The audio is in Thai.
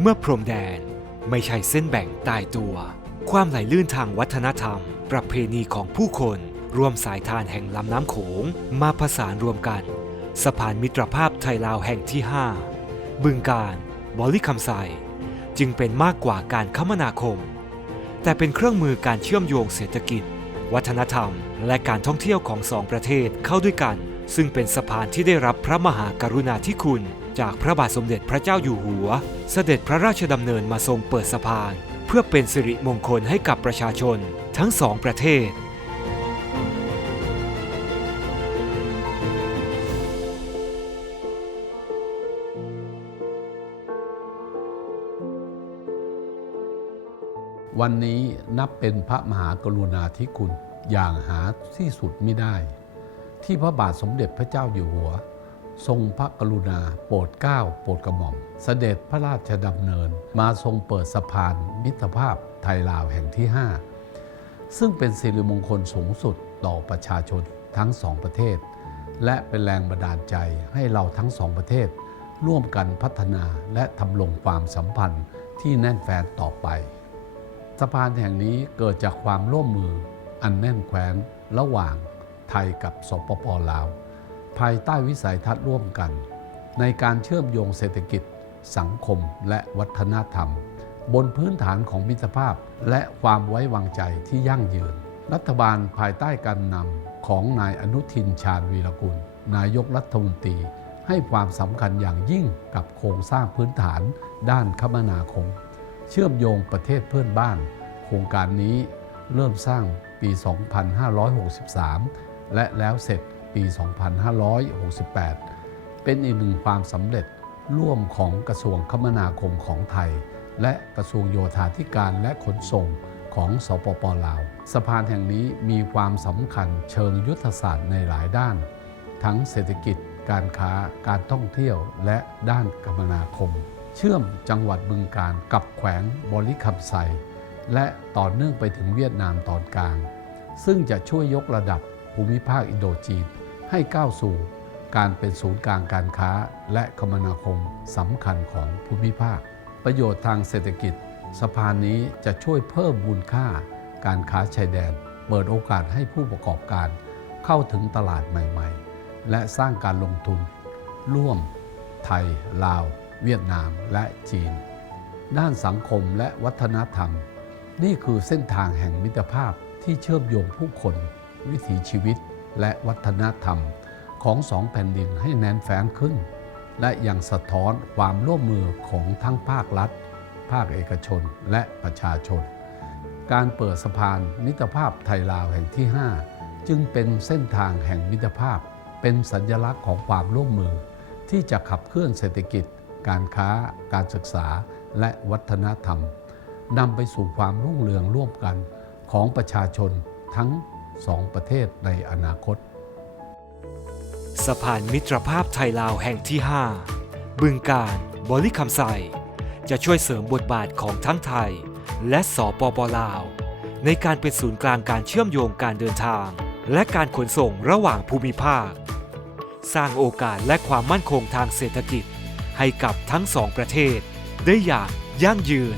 เมื่อพรมแดนไม่ใช่เส้นแบ่งตายตัว ความไหลลื่นทางวัฒนธรรม ประเพณีของผู้คนรวมสายทานแห่งลำน้ำโขงมาผสานรวมกัน สะพานมิตรภาพไทยลาวแห่งที่ 5 บึงการบริคำไซจึงเป็นมากกว่าการคมนาคม แต่เป็นเครื่องมือการเชื่อมโยงเศรษฐกิจ วัฒนธรรม และการท่องเที่ยวของสองประเทศเข้าด้วยกัน ซึ่งเป็นสะพานที่ได้รับพระมหากรุณาธิคุณ จากพระบาทสมเด็จพระเจ้าอยู่หัว เสด็จพระราชดำเนินมาทรงเปิดสะพาน เพื่อเป็นสิริมงคลให้กับประชาชน ทั้งสองประเทศ วันนี้นับเป็นพระมหากรุณาธิคุณอย่างหาที่สุดไม่ได้ ที่พระบาทสมเด็จพระเจ้าอยู่หัว ทรงพระกรุณาโปรดเกล้าโปรดกระหม่อม เสด็จพระราชดำเนิน มาทรงเปิดสะพาน มิตรภาพไทยลาวแห่งที่ 5 ซึ่งเป็นสิริมงคลสูงสุดต่อประชาชนทั้งสองประเทศ และเป็นแรงบันดาลใจให้เราทั้งสองประเทศ ร่วมกันพัฒนาและทำลงความสัมพันธ์ที่แน่นแฟนต่อไปสะพานแห่งนี้เกิดจากความร่วมมืออันแน่นแคว้นระหว่าง ไทยกับสปปลาว ภายใต้วิสัยทัศน์ร่วมกัน ในการเชื่อมโยงเศรษฐกิจ สังคมและวัฒนธรรม บนพื้นฐานของมิตรภาพและความไว้วางใจที่ยั่งยืน รัฐบาลภายใต้การนำของนายอนุทินชาญวีรกุล นายกรัฐมนตรี ให้ความสำคัญอย่างยิ่งกับโครงสร้างพื้นฐานด้านคมนาคม เชื่อมโยงประเทศเพื่อนบ้าน โครงการนี้เริ่มสร้างปี 2563 และแล้วเสร็จปี 2568 เป็นอีกหนึ่งความสำเร็จร่วมของกระทรวงคมนาคมของไทย และกระทรวงโยธาธิการและขนส่งของสปปลาว สะพานแห่งนี้มีความสำคัญเชิงยุทธศาสตร์ในหลายด้าน ทั้งเศรษฐกิจ การค้า การท่องเที่ยว และด้านคมนาคม เชื่อมจังหวัดบึงการกับแขวงบริคำไซและต่อเนื่องไปถึงเวียดนามตอนกลาง ซึ่งจะช่วยยกระดับ ภูมิภาคอินโดจีน ให้ก้าวสู่การเป็นศูนย์กลางการค้าและคมนาคมสำคัญของภูมิภาค ประโยชน์ทางเศรษฐกิจ สะพานนี้จะช่วยเพิ่มมูลค่า การค้าชายแดน เปิดโอกาสให้ผู้ประกอบการ เข้าถึงตลาดใหม่ๆ และสร้างการลงทุน ร่วม ไทย ลาว เวียดนามและจีน ด้านสังคมและวัฒนธรรม นี่คือเส้นทางแห่งมิตรภาพที่เชื่อมโยงผู้คน วิถีชีวิตและวัฒนธรรมของสองแผ่นดินให้แน่นแฟ้นขึ้น และยังสะท้อนความร่วมมือของทั้งภาครัฐ ภาคเอกชนและประชาชน การเปิดสะพานมิตรภาพไทยลาวแห่งที่ 5 จึงเป็นเส้นทางแห่งมิตรภาพ เป็นสัญลักษณ์ของความร่วมมือ ที่จะขับเคลื่อนเศรษฐกิจ การค้า การศึกษาและวัฒนธรรมนำไปสู่ความรุ่งเรืองร่วมกันของประชาชนทั้ง สองประเทศในอนาคต สะพานมิตรภาพไทยลาวแห่งที่ 5 บึงการบริคำไซจะช่วยเสริมบทบาทของทั้งไทย และสปปลาว ในการเป็นศูนย์กลางการเชื่อมโยงการเดินทาง และการขนส่งระหว่างภูมิภาค สร้างโอกาสและความมั่นคงทางเศรษฐกิจ ให้กับทั้งสองประเทศ ได้อย่างยั่งยืน